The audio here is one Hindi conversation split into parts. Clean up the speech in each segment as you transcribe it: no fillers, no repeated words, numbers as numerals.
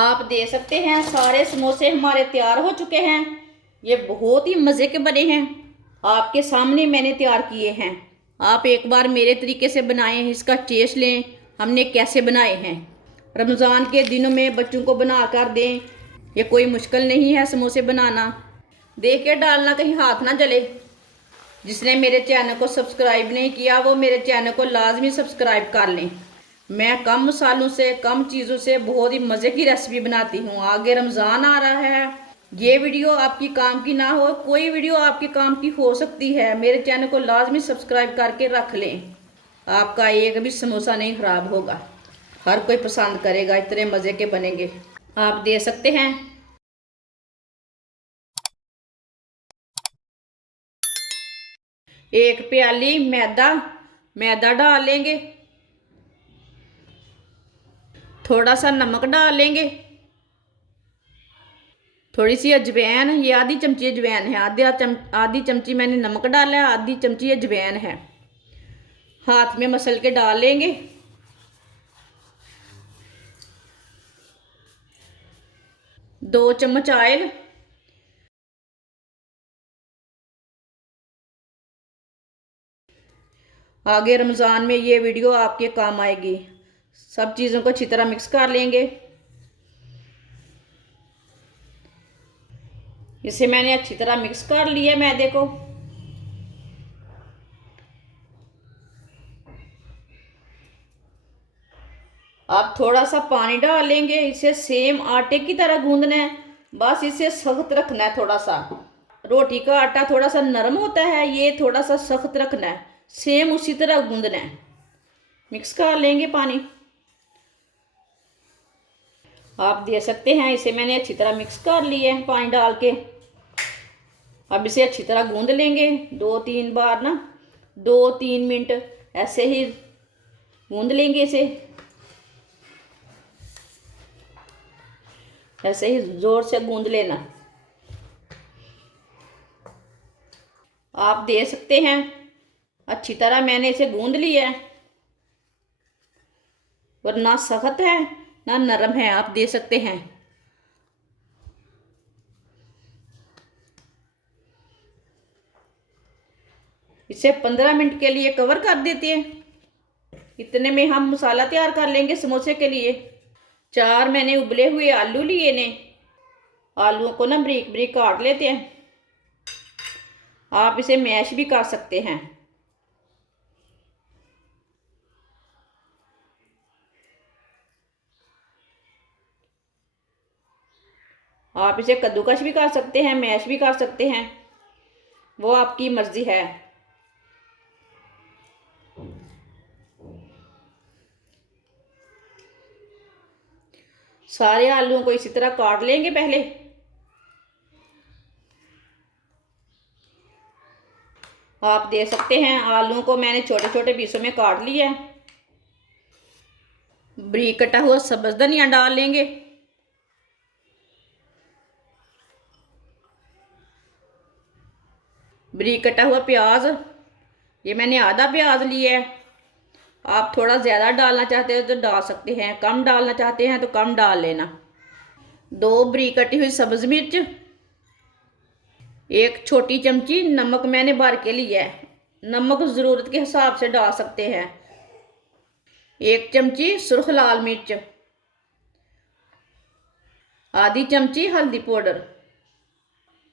आप देख सकते हैं सारे समोसे हमारे तैयार हो चुके हैं। ये बहुत ही मज़े के बने हैं। आपके सामने मैंने तैयार किए हैं। आप एक बार मेरे तरीके से बनाएं, इसका टेस्ट लें हमने कैसे बनाए हैं। रमज़ान के दिनों में बच्चों को बना कर दें। ये कोई मुश्किल नहीं है समोसे बनाना। देख के डालना, कहीं हाथ ना जले। जिसने मेरे चैनल को सब्सक्राइब नहीं किया वो मेरे चैनल को लाजमी सब्सक्राइब कर लें। मैं कम मसालों से, कम चीज़ों से बहुत ही मज़े की रेसिपी बनाती हूँ। आगे रमज़ान आ रहा है। ये वीडियो आपकी काम की ना हो, कोई वीडियो आपके काम की हो सकती है। मेरे चैनल को लाजमी सब्सक्राइब करके रख लें। आपका एक भी समोसा नहीं खराब होगा। हर कोई पसंद करेगा, इतने मज़े के बनेंगे। आप दे सकते हैं। एक प्याली मैदा मैदा डाल लेंगे। थोड़ा सा नमक डाल लेंगे। थोड़ी सी अजवैन, ये आधी चमची अजवैन है। आधी चमची मैंने नमक डाला है, आधी चमची अजवैन है। हाथ में मसल के डाल लेंगे। दो चम्मच ऑयल। आगे रमज़ान में ये वीडियो आपके काम आएगी। सब चीज़ों को अच्छी तरह मिक्स कर लेंगे। इसे मैंने अच्छी तरह मिक्स कर लिया मैदे को। अब थोड़ा सा पानी डाल लेंगे। इसे सेम आटे की तरह गूंदना है, बस इसे सख्त रखना है। थोड़ा सा रोटी का आटा थोड़ा सा नरम होता है, ये थोड़ा सा सख्त रखना है। सेम उसी तरह गूंदना है। मिक्स कर लेंगे पानी। आप दे सकते हैं। इसे मैंने अच्छी तरह मिक्स कर लिया है पानी डाल के। अब इसे अच्छी तरह गूंद लेंगे 2-3 बार ना, 2-3 मिनट ऐसे ही गूंद लेंगे इसे। ऐसे ही जोर से गूंद लेना। आप दे सकते हैं। अच्छी तरह मैंने इसे गूंद लिया है, और ना सख्त है ना नरम है। आप दे सकते हैं। इसे 15 मिनट के लिए कवर कर देते हैं। इतने में हम मसाला तैयार कर लेंगे समोसे के लिए। 4 मैंने उबले हुए आलू लिए ने। आलूओं को ना बारीक बारीक काट लेते हैं। आप इसे मैश भी कर सकते हैं। आप इसे कद्दूकश भी कर सकते हैं, मैश भी कर सकते हैं, वो आपकी मर्जी है। सारे आलूओं को इसी तरह काट लेंगे पहले। आप दे सकते हैं। आलूओं को मैंने छोटे छोटे पीसों में काट लिया है। बारीक कटा हुआ सब्ज धनिया डाल लेंगे। बारीक कटा हुआ प्याज, ये मैंने आधा प्याज लिया है। आप थोड़ा ज़्यादा डालना चाहते हो तो डाल सकते हैं, कम डालना चाहते हैं तो कम डाल लेना। 2 बारीक कटी हुई सब्ज मिर्च। एक छोटी चमची नमक मैंने भर के लिया है। नमक ज़रूरत के हिसाब से डाल सकते हैं। 1 चमची सुर्ख लाल मिर्च। आधी चमची हल्दी पाउडर।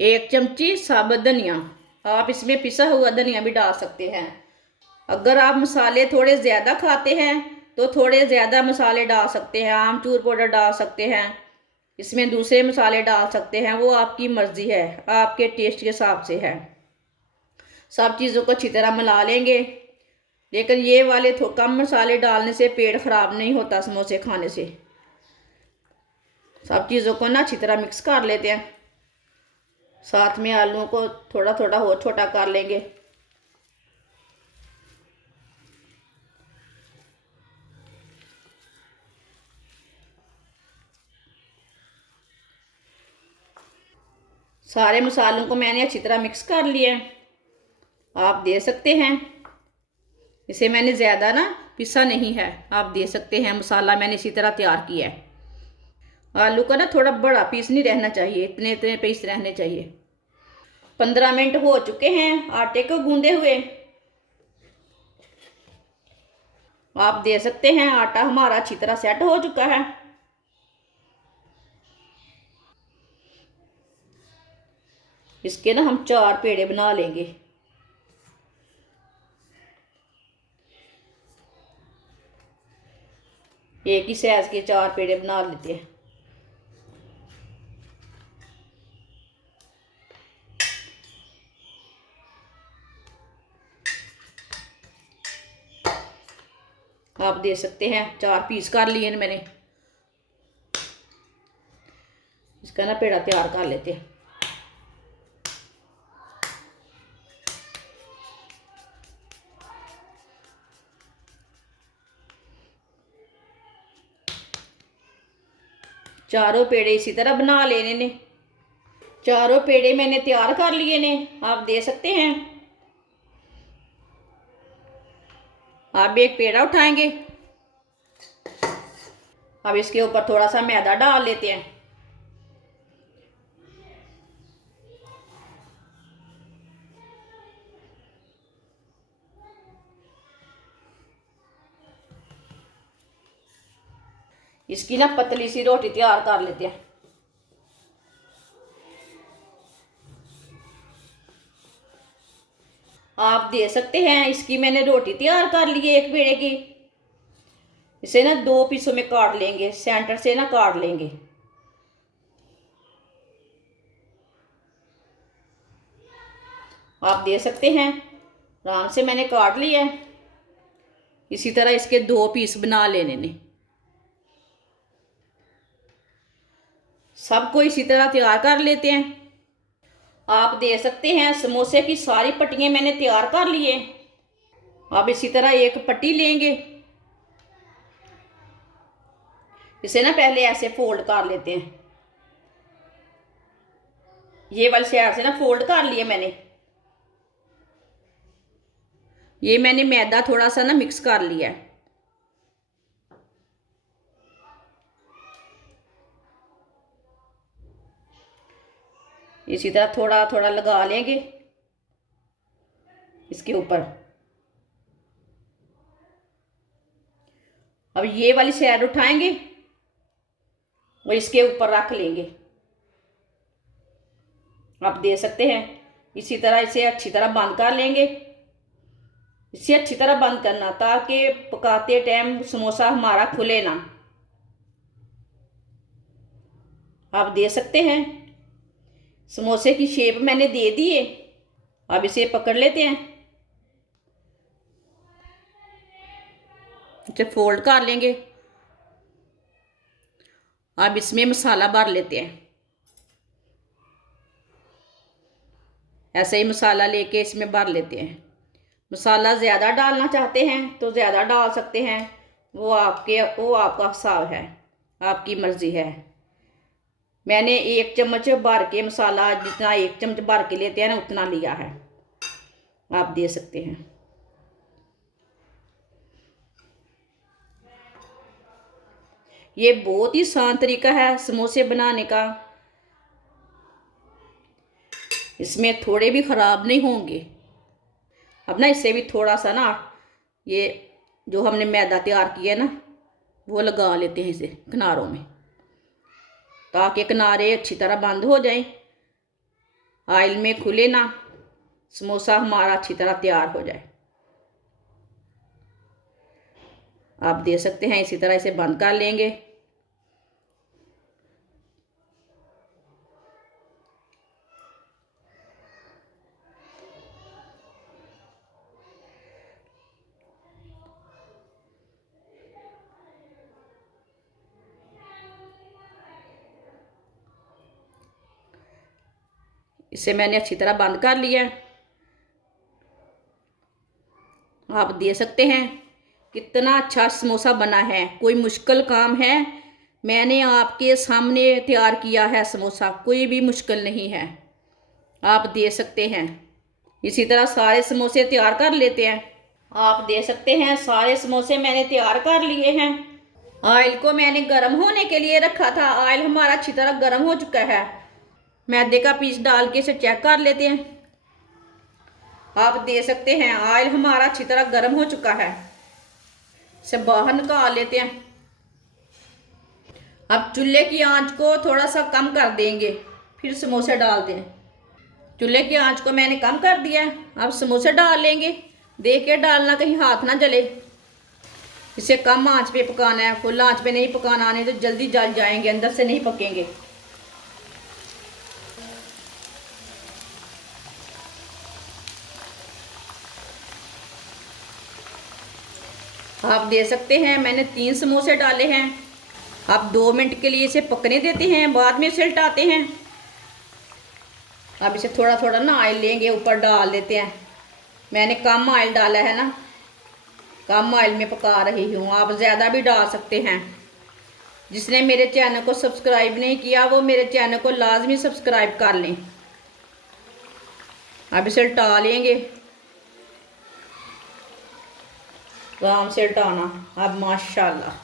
1 चमची साबुत धनिया। आप इसमें पिसा हुआ धनिया भी डाल सकते हैं। अगर आप मसाले थोड़े ज़्यादा खाते हैं तो थोड़े ज़्यादा मसाले डाल सकते हैं। आमचूर पाउडर डाल सकते हैं, इसमें दूसरे मसाले डाल सकते हैं, वो आपकी मर्ज़ी है, आपके टेस्ट के हिसाब से है। सब चीज़ों को अच्छी तरह मिला लेंगे। लेकिन ये वाले कम मसाले डालने से पेट ख़राब नहीं होता समोसे खाने से। सब चीज़ों को ना अच्छी तरह मिक्स कर लेते हैं। साथ में आलूओं को थोड़ा थोड़ा और छोटा कर लेंगे। सारे मसालों को मैंने अच्छी तरह मिक्स कर लिया। आप दे सकते हैं। इसे मैंने ज़्यादा ना पिसा नहीं है। आप दे सकते हैं। मसाला मैंने इसी तरह तैयार किया है। आलू का ना थोड़ा बड़ा पीस नहीं रहना चाहिए, इतने इतने पीस रहने चाहिए। 15 मिनट हो चुके हैं आटे को गूंदे हुए। आप दे सकते हैं आटा हमारा अच्छी तरह सेट हो चुका है। इसके ना हम 4 पेड़े बना लेंगे। एक ही साइज के 4 पेड़े बना लेते हैं। आप दे सकते हैं 4 पीस कर लिए मैंने। इसका ना पेड़ा तैयार कर लेते हैं। चारों पेड़े इसी तरह बना लेने ने। चारों पेड़े मैंने तैयार कर लिए ने, आप दे सकते हैं। आप एक पेड़ा उठाएंगे। अब इसके ऊपर थोड़ा सा मैदा डाल लेते हैं। इसकी ना पतली सी रोटी तैयार कर लेते हैं। आप दे सकते हैं। इसकी मैंने रोटी तैयार कर ली है एक पेड़े की। इसे ना 2 पीसों में काट लेंगे, सेंटर से ना काट लेंगे। आप दे सकते हैं। आराम से मैंने काट लिया है। इसी तरह इसके 2 पीस बना लेने ने। सबको इसी तरह तैयार कर लेते हैं। आप दे सकते हैं। समोसे की सारी पट्टियां मैंने तैयार कर ली है। अब इसी तरह एक पट्टी लेंगे। इसे ना पहले ऐसे फोल्ड कर लेते हैं। ये वाली साइड से ना फोल्ड कर लिया मैंने। ये मैंने मैदा थोड़ा सा ना मिक्स कर लिया है। इसी तरह थोड़ा थोड़ा लगा लेंगे इसके ऊपर। अब ये वाली साइड उठाएंगे और इसके ऊपर रख लेंगे। आप दे सकते हैं। इसी तरह इसे अच्छी तरह बंद कर लेंगे। इसे अच्छी तरह बंद करना ताकि पकाते टाइम समोसा हमारा खुले ना। आप दे सकते हैं। समोसे की शेप मैंने दे दी है। अब इसे पकड़ लेते हैं। इसे फोल्ड कर लेंगे। अब इसमें मसाला भर लेते हैं। ऐसे ही मसाला लेके इसमें भर लेते हैं। मसाला ज़्यादा डालना चाहते हैं तो ज़्यादा डाल सकते हैं। वो आपका हिसाब है, आपकी मर्ज़ी है। मैंने 1 चम्मच भर के मसाला, जितना 1 चम्मच भर के लेते हैं ना उतना लिया है। आप दे सकते हैं। ये बहुत ही आसान तरीका है समोसे बनाने का। इसमें थोड़े भी ख़राब नहीं होंगे। अब ना इससे भी थोड़ा सा ना ये जो हमने मैदा तैयार किया है ना वो लगा लेते हैं इसे किनारों में, ताकि किनारे अच्छी तरह बंद हो जाएं, ऑयल में खुले ना, समोसा हमारा अच्छी तरह तैयार हो जाए। आप दे सकते हैं। इसी तरह इसे बंद कर लेंगे। इसे मैंने अच्छी तरह बंद कर लिया। आप दे सकते हैं। कितना अच्छा समोसा बना है, कोई मुश्किल काम है? मैंने आपके सामने तैयार किया है समोसा, कोई भी मुश्किल नहीं है। आप दे सकते हैं। इसी तरह सारे समोसे तैयार कर लेते हैं। आप दे सकते हैं। सारे समोसे मैंने तैयार कर लिए हैं। ऑयल को मैंने गर्म होने के लिए रखा था। ऑयल हमारा अच्छी तरह गर्म हो चुका है। मैदे का पीस डाल के इसे चेक कर लेते हैं। आप दे सकते हैं ऑयल हमारा अच्छी तरह गर्म हो चुका है। इसे बाहर निकाल लेते हैं। अब चूल्हे की आंच को थोड़ा सा कम कर देंगे, फिर समोसे डालते हैं। चूल्हे की आंच को मैंने कम कर दिया है। अब समोसे डाल लेंगे। देख के डालना, कहीं हाथ ना जले। इसे कम आंच पे पकाना है, फुल आंच पे नहीं पकाना, नहीं तो जल्दी जल जाएंगे, अंदर से नहीं पकेंगे। आप दे सकते हैं मैंने 3 समोसे डाले हैं। आप 2 मिनट के लिए इसे पकने देते हैं, बाद में इसे उल्टाते हैं। अब इसे थोड़ा थोड़ा ना ऑयल लेंगे, ऊपर डाल देते हैं। मैंने कम ऑयल डाला है ना, कम ऑयल में पका रही हूँ। आप ज़्यादा भी डाल सकते हैं। जिसने मेरे चैनल को सब्सक्राइब नहीं किया वो मेरे चैनल को लाजमी सब्सक्राइब कर लें। अब इसे उल्टा लेंगे, आराम से उल्टाना। अब माशाल्लाह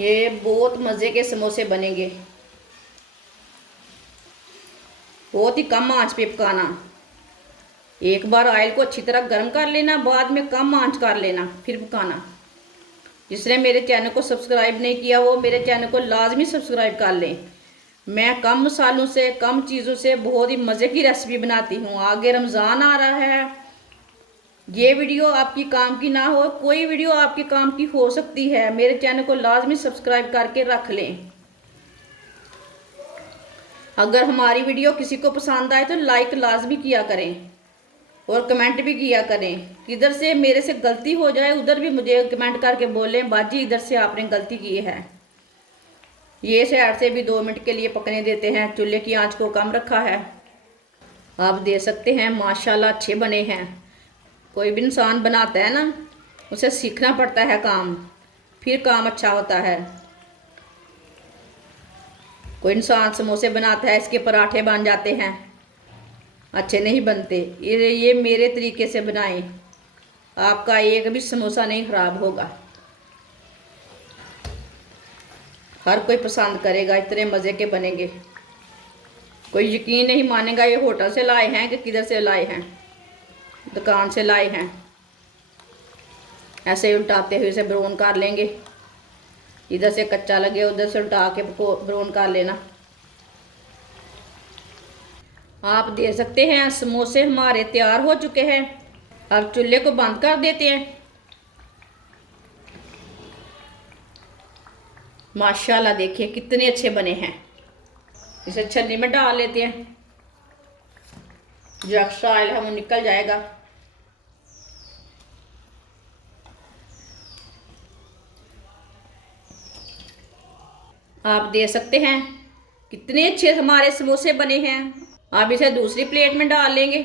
ये बहुत मज़े के समोसे बनेंगे। बहुत ही कम आंच पे पकाना। एक बार ऑयल को अच्छी तरह गर्म कर लेना, बाद में कम आंच कर लेना, फिर पकाना। जिसने मेरे चैनल को सब्सक्राइब नहीं किया वो मेरे चैनल को लाजमी सब्सक्राइब कर लें। मैं कम मसालों से, कम चीज़ों से बहुत ही मज़े की रेसिपी बनाती हूँ। आगे रमज़ान आ रहा है। ये वीडियो आपकी काम की ना हो, कोई वीडियो आपके काम की हो सकती है। मेरे चैनल को लाजमी सब्सक्राइब करके रख लें। अगर हमारी वीडियो किसी को पसंद आए तो लाइक लाजमी किया करें और कमेंट भी किया करें। किधर से मेरे से गलती हो जाए उधर भी मुझे कमेंट करके बोलें, बाजी इधर से आपने गलती की है। ये साइड से भी 2 मिनट के लिए पकने देते हैं। चूल्हे की आंच को कम रखा है। आप दे सकते हैं माशाल्लाह अच्छे बने हैं। कोई भी इंसान बनाता है ना, उसे सीखना पड़ता है काम, फिर काम अच्छा होता है। कोई इंसान समोसे बनाता है, इसके पराठे बन जाते हैं, अच्छे नहीं बनते। ये मेरे तरीके से बनाएं, आपका एक भी समोसा नहीं खराब होगा। हर कोई पसंद करेगा, इतने मज़े के बनेंगे। कोई यकीन नहीं मानेगा ये होटल से लाए हैं कि किधर से लाए हैं, दुकान से लाए हैं। ऐसे ही उल्टाते हुए इसे ब्राउन कर लेंगे। इधर से कच्चा लगे उधर से उल्टा के ब्राउन कर लेना। आप दे सकते हैं समोसे हमारे तैयार हो चुके हैं। अब चूल्हे को बंद कर देते हैं। माशाल्लाह देखिए कितने अच्छे बने हैं। इसे छन्नी में डाल लेते हैं, जो एक्स्ट्रा ऑयल है वो निकल जाएगा। आप दे सकते हैं कितने अच्छे हमारे समोसे बने हैं। अब इसे दूसरी प्लेट में डाल लेंगे।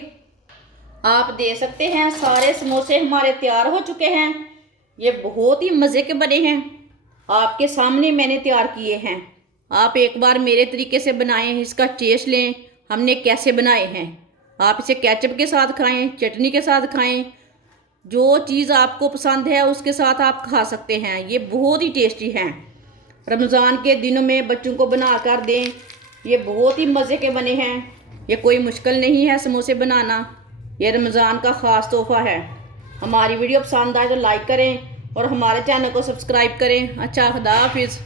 आप दे सकते हैं सारे समोसे हमारे तैयार हो चुके हैं। ये बहुत ही मज़े के बने हैं। आपके सामने मैंने तैयार किए हैं। आप एक बार मेरे तरीके से बनाएं, इसका टेस्ट लें हमने कैसे बनाए हैं। आप इसे केचप के साथ खाएं, चटनी के साथ खाएं, जो चीज़ आपको पसंद है उसके साथ आप खा सकते हैं। ये बहुत ही टेस्टी हैं। रमज़ान के दिनों में बच्चों को बना कर दें। ये बहुत ही मज़े के बने हैं। ये कोई मुश्किल नहीं है समोसे बनाना। ये रमज़ान का ख़ास तोहफ़ा है। हमारी वीडियो पसंद आए तो लाइक करें और हमारे चैनल को सब्सक्राइब करें। अच्छा, खुदा हाफिज़।